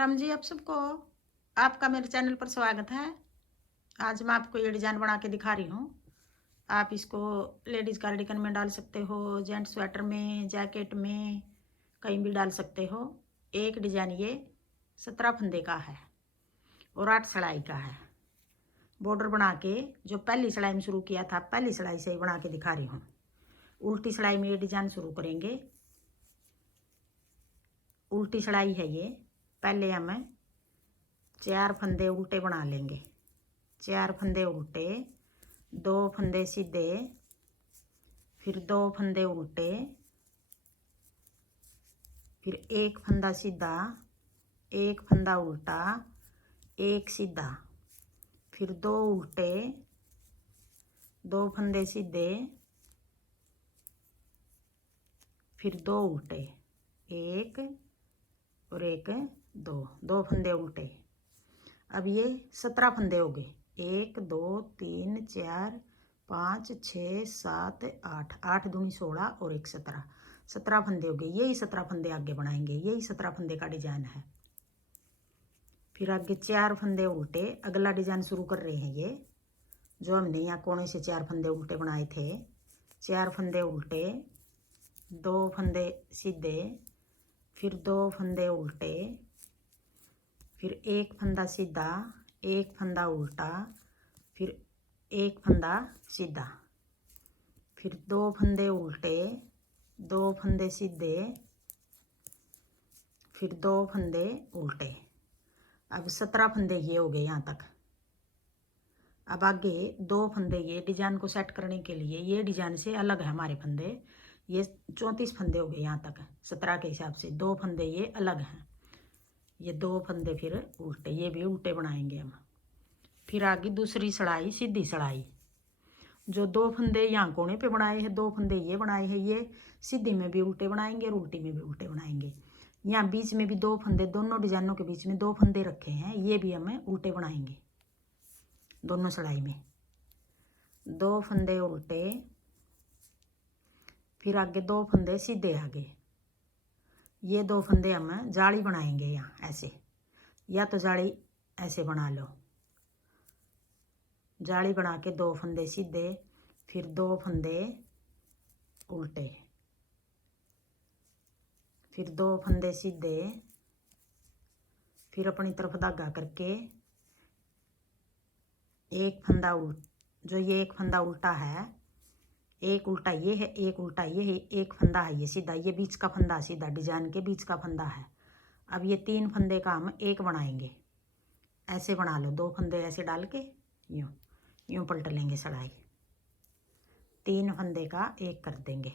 राम जी, आप सबको आपका मेरे चैनल पर स्वागत है। आज मैं आपको ये डिज़ाइन बना के दिखा रही हूँ। आप इसको लेडीज़ कार्डिगन में डाल सकते हो, जेंट्स स्वेटर में, जैकेट में, कहीं भी डाल सकते हो। एक डिज़ाइन ये 17 फंदे का है और 8 सिलाई का है। बॉर्डर बना के जो पहली सिलाई में शुरू किया था, पहली सिलाई से ही बना के दिखा रही हूँ। उल्टी सिलाई में ये डिज़ाइन शुरू करेंगे। उल्टी सिलाई है ये। पहले हमें 4 फंदे उल्टे बना लेंगे। 4 फंदे उल्टे, 2 फंदे सीधे, फिर 2 फंदे उल्टे, फिर 1 फंदा सीधा, 1 फंदा उल्टा, 1 सीधा, फिर 2 उल्टे, 2 फंदे सीधे, फिर 2 उल्टे, 1 और 1 2 फंदे उल्टे। अब ये 17 फंदे हो गए। 1 2 3 4 5 6 7 8, 8 दूनी 16 और 1 17, 17 फंदे हो गए। यही 17 फंदे आगे बनाएंगे। यही 17 फंदे का डिजाइन है। फिर आगे 4 फंदे उल्टे, अगला डिजाइन शुरू कर रहे हैं। ये जो हमने यहाँ कोने से 4 फंदे उल्टे बनाए थे, 4 फंदे उल्टे, 2 फंदे सीधे, फिर 2 फंदे उल्टे, फिर 1 फंदा सीधा, 1 फंदा उल्टा, फिर 1 फंदा सीधा, फिर 2 फंदे उल्टे, 2 फंदे सीधे, फिर 2 फंदे उल्टे। अब 17 फंदे ये हो गए यहाँ तक। अब आगे 2 फंदे ये डिजाइन को सेट करने के लिए, ये डिजाइन से अलग है हमारे फंदे। ये 34 फंदे हो गए यहाँ तक। 17 के हिसाब से 2 फंदे ये अलग हैं। ये 2 फंदे फिर उल्टे, ये भी उल्टे बनाएंगे हम। फिर आगे दूसरी सड़ाई, सीधी सड़ाई। जो 2 फंदे यहाँ कोने पे बनाए हैं, 2 फंदे ये बनाए हैं, ये सीधी में भी उल्टे बनाएंगे और उल्टी में भी उल्टे बनाएंगे। यहाँ बीच में भी 2 फंदे, दोनों डिजाइनों के बीच में 2 फंदे रखे हैं, ये भी हमें उल्टे बनाएंगे। दोनों सड़ाई में 2 फंदे उल्टे, फिर आगे 2 फंदे सीधे आगे। ये 2 फंदे हम जाली बनाएंगे यहाँ ऐसे, या तो जाली ऐसे बना लो। जाली बना के 2 फंदे सीधे, फिर 2 फंदे उल्टे, फिर 2 फंदे सीधे, फिर अपनी तरफ धागा करके एक फंदा जो ये एक फंदा उल्टा है, एक उल्टा ये है, एक उल्टा ये है, एक फंदा है ये सीधा, ये बीच का फंदा सीधा, डिजाइन के बीच का फंदा है। अब ये 3 फंदे का हम एक बनाएंगे। ऐसे बना लो, 2 फंदे ऐसे डाल के यूँ यूँ पलट लेंगे सड़ाई। 3 फंदे का एक कर देंगे।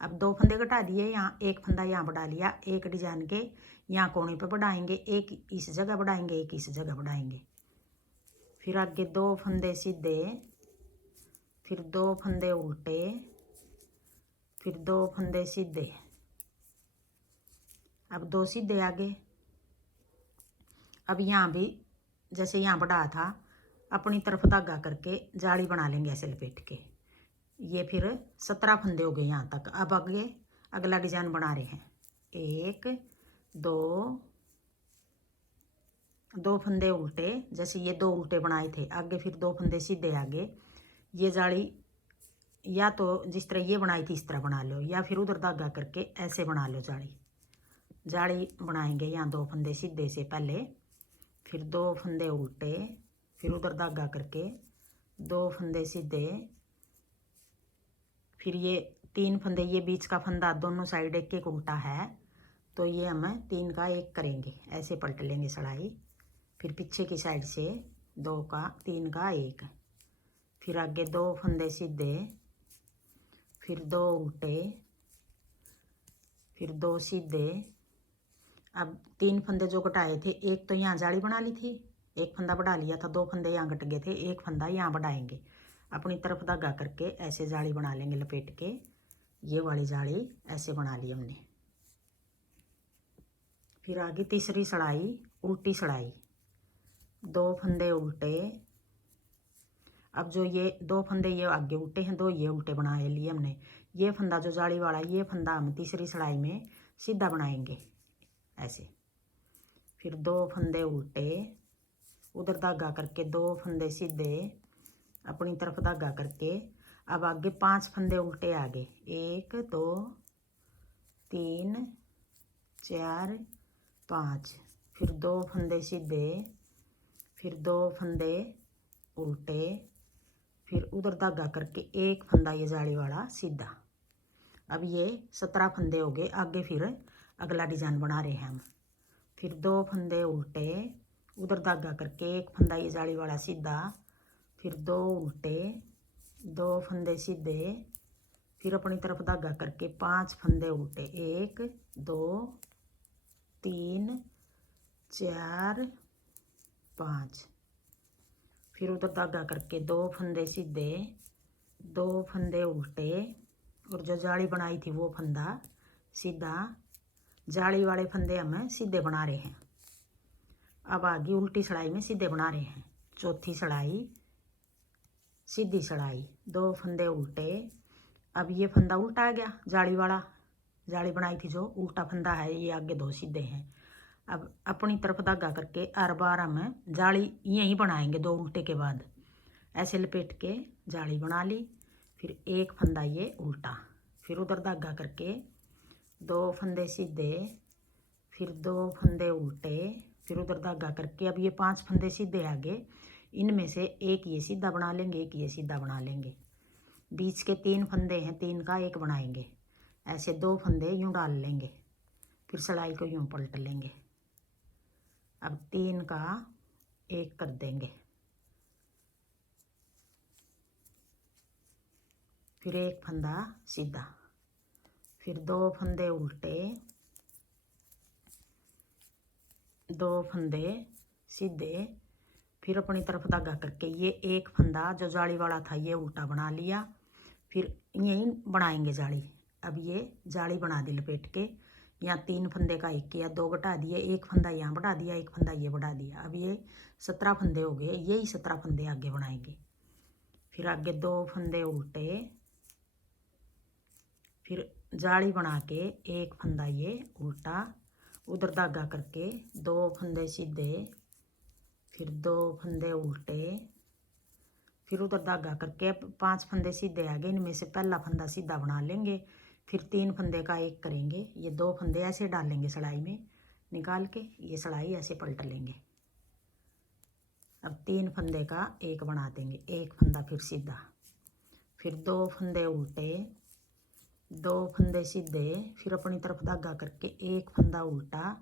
अब 2 फंदे घटा दिए, यहाँ एक फंदा यहाँ बढ़ा लिया। एक डिजाइन के यहाँ कोने पे बढ़ाएंगे, एक इस जगह बढ़ाएंगे, एक इस जगह बढ़ाएंगे। फिर आगे 2 फंदे सीधे, फिर 2 फंदे उल्टे, फिर 2 फंदे सीधे। अब 2 सीधे आगे। अब यहाँ भी जैसे यहाँ बढ़ा था, अपनी तरफ धागा करके जाली बना लेंगे ऐसे लपेट के। ये फिर 17 फंदे हो गए यहाँ तक। अब आगे अगला डिजाइन बना रहे हैं। 1 2 2 फंदे उल्टे, जैसे ये 2 उल्टे बनाए थे, आगे फिर 2 फंदे सीधे आगे। ये जाली या तो जिस तरह ये बनाई थी इस तरह बना लो, या फिर उधर धागा करके ऐसे बना लो। जाली जाली बनाएंगे यहाँ 2 फंदे सीधे से पहले, फिर 2 फंदे उल्टे, फिर उधर धागा करके 2 फंदे सीधे, फिर ये 3 फंदे, ये बीच का फंदा दोनों साइड एक एक उल्टा है, तो ये हम 3 का एक करेंगे। ऐसे पलट लेंगे सड़ाई। फिर पीछे की साइड से 2 का 3 का एक, फिर आगे 2 फंदे सीधे, फिर 2 उल्टे, फिर 2 सीधे। अब 3 फंदे जो घटाए थे, एक तो यहाँ जाली बना ली थी, एक फंदा बढ़ा लिया था, 2 फंदे यहाँ घट गए थे, एक फंदा यहाँ बढ़ाएंगे। अपनी तरफ धागा करके ऐसे जाली बना लेंगे लपेट के। ये वाली जाली ऐसे बना ली हमने। फिर आगे तीसरी सड़ाई, उल्टी सड़ाई। 2 फंदे उल्टे। अब जो ये 2 फंदे ये आगे उल्टे हैं, 2 ये उल्टे बनाए लिए हमने। ये फंदा जो जाली वाला, ये फंदा हम तीसरी सड़ाई में सीधा बनाएंगे ऐसे। फिर 2 फंदे उल्टे, उधर धागा करके 2 फंदे सीधे, अपनी तरफ धागा करके अब आगे 5 फंदे उल्टे आगे, 1 2 3 4 5, फिर 2 फंदे सीधे, फिर 2 फंदे उल्टे, फिर उधर धागा करके 1 फंदा ये जाली वाला सीधा। अब ये 17 फंदे हो गए। आगे फिर अगला डिजाइन बना रहे हैं हम। फिर 2 फंदे उल्टे, उधर धागा करके 1 फंदा ये जाली वाला सीधा, फिर 2 उल्टे, 2 फंदे सीधे, फिर अपनी तरफ धागा करके 5 फंदे उल्टे, 1 2 3 4 5, फिर उधर धागा करके 2 फंदे सीधे, 2 फंदे उल्टे, और जो जाली बनाई थी वो फंदा सीधा। जाली वाले फंदे हम सीधे बना रहे हैं। अब आगे उल्टी सिलाई में सीधे बना रहे हैं। चौथी सिलाई सीधी सिलाई, 2 फंदे उल्टे। अब ये फंदा उल्टा आ गया, जाली वाला, जाली बनाई थी जो उल्टा फंदा है, ये आगे 2 सीधे हैं। अब अपनी तरफ धागा करके हर बार हम जाली यहीं बनाएंगे 2 उल्टे के बाद। ऐसे लपेट के जाली बना ली, फिर 1 फंदा ये उल्टा, फिर उधर धागा करके 2 फंदे सीधे, फिर 2 फंदे उल्टे, फिर उधर धागा करके अब ये 5 फंदे सीधे आगे, इनमें से एक ये सीधा बना लेंगे, एक ये सीधा बना लेंगे। बीच के 3 फंदे हैं, 3 का 1 बनाएंगे। ऐसे 2 फंदे यूँ डाल लेंगे, फिर सिलाई को यूँ पलट लेंगे। अब 3 का 1 कर देंगे, फिर 1 फंदा सीधा, फिर 2 फंदे उल्टे, 2 फंदे सीधे, फिर अपनी तरफ धागा करके ये 1 फंदा जो जाली वाला था ये उल्टा बना लिया, फिर यहीं बनाएंगे जाली। अब ये जाली बना दी लपेट के, यहाँ 3 फंदे का 1 किया, 2 घटा दिए, 1 फंदा यहाँ बढ़ा दिया, 1 फंदा ये बढ़ा दिया। अब ये 17 फंदे हो गए, यही 17 फंदे आगे बनाएंगे। फिर आगे 2 फंदे उल्टे, फिर जाली बना के 1 फंदा ये उल्टा, उधर धागा करके 2 फंदे सीधे, फिर 2 फंदे उल्टे, फिर उधर धागा करके 5 फंदे सीधे आगे, इनमें से पहला फंदा सीधा बना लेंगे, फिर 3 फंदे का 1 करेंगे। ये 2 फंदे ऐसे डालेंगे सिलाई में निकाल के, ये सिलाई ऐसे पलट लेंगे। अब 3 फंदे का 1 बना देंगे, 1 फंदा फिर सीधा, फिर 2 फंदे उल्टे, 2 फंदे सीधे, फिर अपनी तरफ धागा करके 1 फंदा उल्टा।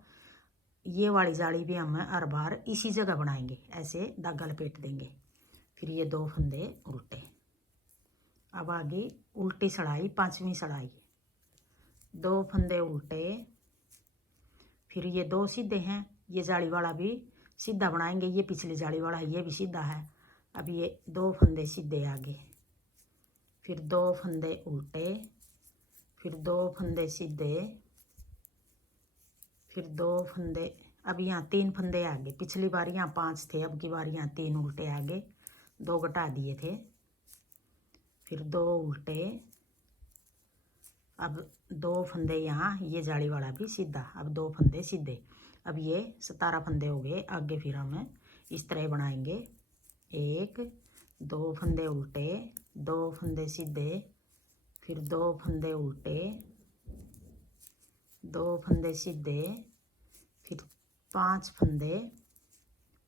ये वाली जाली भी हम हर बार इसी जगह बनाएंगे, ऐसे धागा लपेट देंगे, फिर ये 2 फंदे उल्टे। अब आगे उल्टी सिलाई, 5वीं सिलाई, 2 फंदे उल्टे, फिर ये 2 सीधे हैं, ये जाली वाला भी सीधा बनाएंगे, ये पिछली जाली वाला है, ये भी सीधा है। अब ये 2 फंदे सीधे आगे, फिर 2 फंदे उल्टे, फिर 2 फंदे सीधे, फिर 2 फंदे। अब यहाँ 3 फंदे आगे, पिछली बार यहाँ 5 थे, अब की बार यहाँ 3 उल्टे आगे, 2 घटा दिए थे, फिर 2 उल्टे, अब 2 फंदे यहाँ, ये जाली वाला भी सीधा, अब 2 फंदे सीधे। अब ये 17 फंदे हो गए। आगे फिर हम इस तरह बनाएंगे, 1 2 फंदे उल्टे, 2 फंदे सीधे, फिर 2 फंदे उल्टे, 2 फंदे सीधे, फिर 5 फंदे,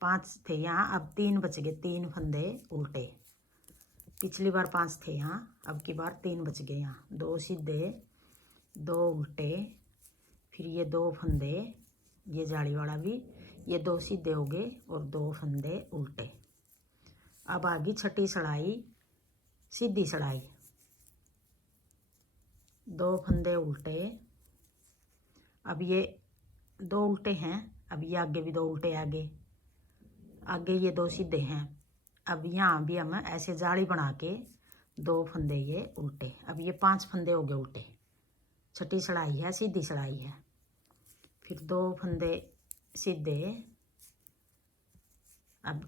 5 थे यहाँ, अब 3 बच गए, 3 फंदे उल्टे। पिछली बार 5 थे यहाँ, अब की बार 3 बच गए यहाँ, 2 सीधे, 2 उल्टे, फिर ये 2 फंदे, ये जाली वाला भी, ये 2 सीधे हो गए और 2 फंदे उल्टे। अब आगे छठी सिलाई, सीधी सिलाई, 2 फंदे उल्टे। अब ये 2 उल्टे हैं, अब ये आगे भी 2 उल्टे आगे, आगे ये 2 सीधे हैं। अब यहाँ भी हम ऐसे जाली बना के 2 फंदे ये उल्टे। अब ये 5 फंदे हो गए उल्टे। छठी सिलाई है, सीधी सिलाई है, फिर 2 फंदे सीधे, अब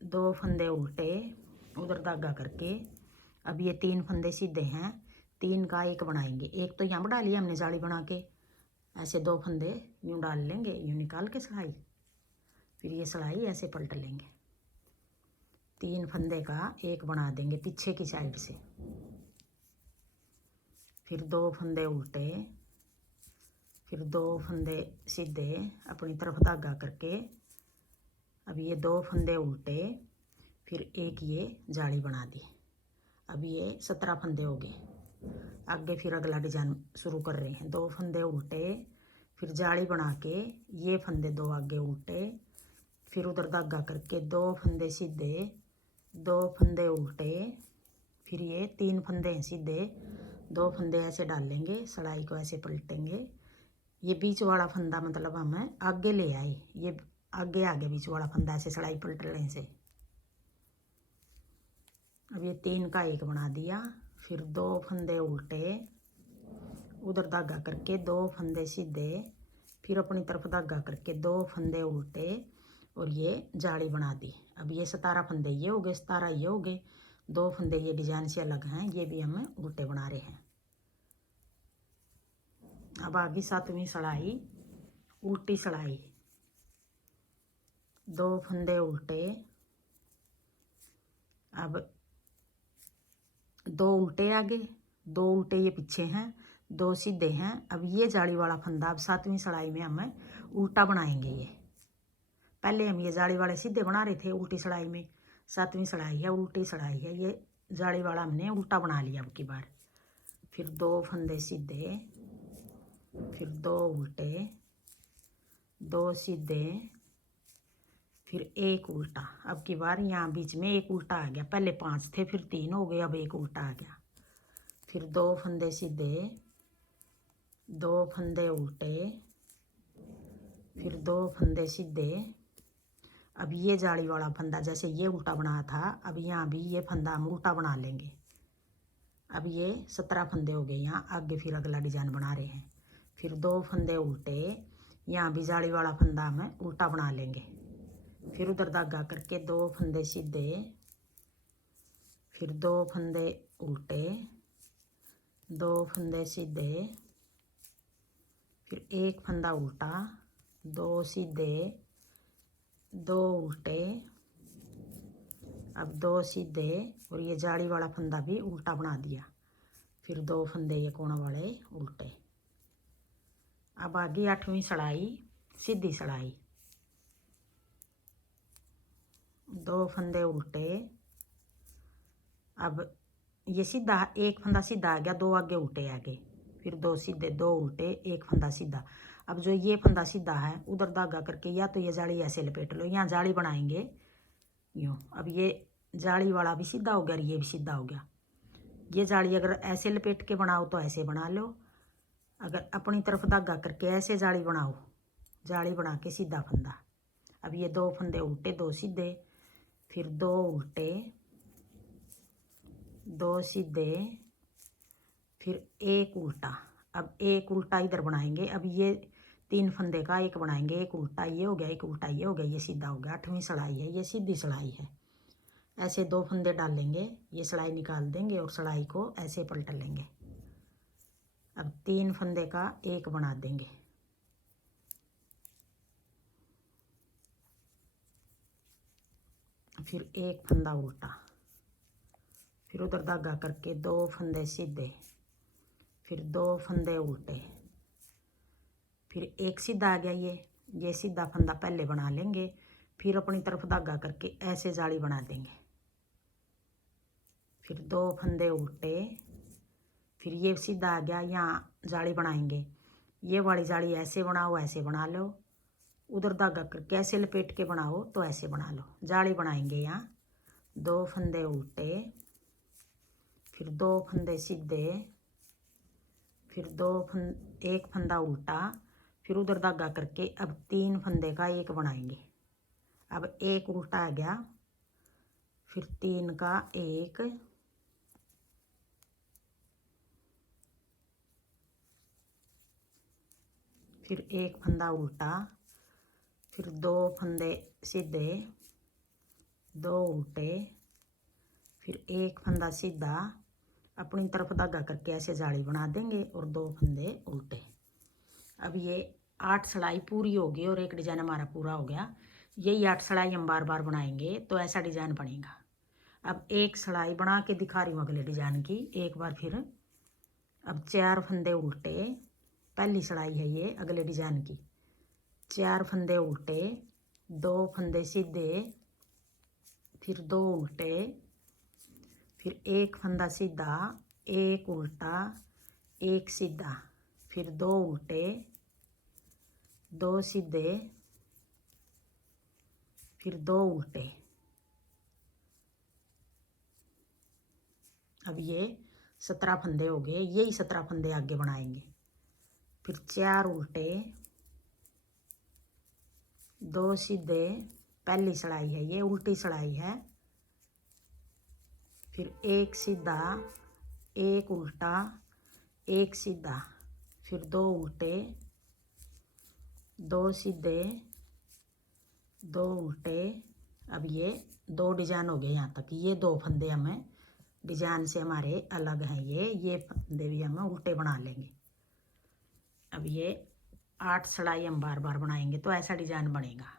2 फंदे उल्टे, उधर धागा करके। अब ये 3 फंदे सीधे हैं, 3 का 1 बनाएंगे, 1 तो यहाँ बढ़ा लिया हमने जाली बना के, ऐसे 2 फंदे यूँ डाल लेंगे, यूँ निकाल के सिलाई, फिर ये सिलाई ऐसे पलट लेंगे। 3 फंदे का एक बना देंगे पीछे की साइड से, फिर 2 फंदे उल्टे, फिर 2 फंदे सीधे अपनी तरफ धागा करके, अब ये 2 फंदे उल्टे, फिर एक ये जाली बना दी। अब ये 17 फंदे हो गए। आगे फिर अगला डिजाइन शुरू कर रहे हैं। 2 फंदे उल्टे, फिर जाली बना के ये फंदे 2 आगे उल्टे, फिर उधर धागा करके 2 फंदे सीधे, 2 फंदे उल्टे, फिर ये 3 फंदे हैं सीधे, 2 फंदे ऐसे डालेंगे, सिलाई को ऐसे पलटेंगे। ये बीच वाला फंदा मतलब हमें आगे ले आए, ये आगे आगे बीच वाला फंदा ऐसे सिलाई पलटने से। अब ये 3 का एक बना दिया, फिर 2 फंदे उल्टे, उधर धागा करके 2 फंदे सीधे, फिर अपनी तरफ धागा करके 2 फंदे उल्टे और ये जाली बना दी। अब ये 17 फंदे ये हो गए, 17 ये हो गए। 2 फंदे ये डिजाइन से अलग हैं, ये भी हमें उल्टे बना रहे हैं। अब आगे 7वीं सिलाई, उल्टी सिलाई। 2 फंदे उल्टे, अब 2 उल्टे आगे, 2 उल्टे ये पीछे हैं, 2 सीधे हैं। अब ये जाली वाला फंदा अब 7वीं सिलाई में हमें उल्टा बनाएंगे। ये पहले हम ये जाली वाले सीधे बना रहे थे उल्टी सिलाई में, 7वीं सिलाई है उल्टी सिलाई है, ये जाली वाला हमने उल्टा बना लिया अब की बार। फिर 2 फंदे सीधे, फिर 2 उल्टे, 2 सीधे, फिर एक उल्टा। अब की बार यहाँ बीच में एक उल्टा आ गया, पहले 5 थे फिर 3 हो गए, अब एक उल्टा आ गया। फिर 2 फंदे सीधे, 2 फंदे उल्टे, फिर 2 फंदे सीधे। अब ये जाली वाला फंदा जैसे ये उल्टा बना था, अब यहाँ भी ये फंदा हम उल्टा बना लेंगे। अब ये 17 फंदे हो गए। यहाँ आगे फिर अगला डिजाइन बना रहे हैं। फिर 2 फंदे उल्टे, यहाँ भी जाली वाला फंदा हमें उल्टा बना लेंगे। फिर उधर धागा करके 2 फंदे सीधे, फिर 2 फंदे उल्टे, 2 फंदे सीधे, फिर एक फंदा उल्टा, 2 सीधे, 2 उल्टे, अब 2 सीधे और ये जाली वाला फंदा भी उल्टा बना दिया। फिर 2 फंदे ये कोना वाले उल्टे। अब आगे 8वीं सिलाई, सीधी सिलाई। 2 फंदे उल्टे, अब ये सीधा एक फंदा सीधा आ गया, 2 आगे उल्टे आ गए, फिर 2 सीधे, 2 उल्टे, एक फंदा सीधा। अब जो ये फंदा सीधा है उधर धागा करके या तो ये जाली ऐसे लपेट लो, यहाँ जाली बनाएंगे यूँ। अब ये जाली वाला भी सीधा हो गया और ये भी सीधा हो गया। ये जाली अगर ऐसे लपेट के बनाओ तो ऐसे बना लो, अगर अपनी तरफ धागा करके ऐसे जाली बनाओ, जाली बना के सीधा फंदा। अब ये 2 फंदे उल्टे, 2 सीधे, फिर 2 उल्टे, 2 सीधे, फिर एक उल्टा। अब एक उल्टा इधर बनाएंगे। अब ये 3 फंदे का एक बनाएंगे, एक उल्टा ये हो गया, एक उल्टा ये हो गया, ये सीधा हो गया। 8वीं सिलाई है, ये सीधी सिलाई है। ऐसे 2 फंदे डालेंगे, ये सिलाई निकाल देंगे और सिलाई को ऐसे पलट लेंगे। अब 3 फंदे का एक बना देंगे, फिर एक फंदा उल्टा, फिर उधर धागा करके 2 फंदे सीधे, फिर 2 फंदे उल्टे, फिर एक सीधा आ गया। ये सीधा फंदा पहले बना लेंगे, फिर अपनी तरफ धागा करके ऐसे जाली बना देंगे। फिर 2 फंदे उल्टे, फिर ये सीधा आ गया, यहाँ जाली बनाएंगे। ये वाली जाली ऐसे बनाओ, ऐसे बना लो, उधर धागा करके ऐसे लपेट के बनाओ तो ऐसे बना लो। जाली बनाएंगे यहाँ 2 फंदे उल्टे, फिर 2 फंदे सीधे, फिर एक फंदा उल्टा, फिर उधर धागा करके अब 3 फंदे का एक बनाएंगे। अब एक उल्टा आ गया, फिर 3 का एक, फिर एक फंदा उल्टा, फिर 2 फंदे सीधे, 2 उल्टे, फिर एक फंदा सीधा, अपनी तरफ धागा करके ऐसे जाली बना देंगे और 2 फंदे उल्टे। अब ये 8 सिलाई पूरी होगी और एक डिजाइन हमारा पूरा हो गया। यही 8 सिलाई हम बार बार बनाएंगे तो ऐसा डिजाइन बनेगा। अब एक सिलाई बना के दिखा रही हूँ अगले डिजाइन की एक बार फिर। अब 4 फंदे उल्टे, पहली सिलाई है ये अगले डिजाइन की। 4 फंदे उल्टे, 2 फंदे सीधे, फिर 2 उल्टे, फिर 1 फंदा सीधा, 1 उल्टा, 1 सीधा, फिर 2 उल्टे, 2 सीधे, फिर 2 उल्टे। अब ये 17 फंदे हो गए। यही 17 फंदे आगे बनाएंगे। फिर 4 उल्टे, 2 सीधे, पहली सिलाई है ये, उल्टी सिलाई है। फिर 1 सीधा, 1 उल्टा, 1 सीधा, फिर 2 उल्टे, 2 सीधे, 2 उल्टे। अब ये 2 डिजाइन हो गए यहाँ तक। ये 2 फंदे हमें डिजाइन से हमारे अलग हैं। ये फंदे भी हमें उल्टे बना लेंगे। अब ये 8 सिलाई हम बार बार बनाएंगे तो ऐसा डिजाइन बनेगा।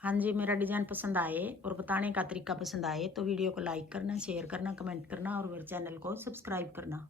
हाँ जी, मेरा डिजाइन पसंद आए और बताने का तरीका पसंद आए तो वीडियो को लाइक करना, शेयर करना, कमेंट करना और मेरे चैनल को सब्सक्राइब करना।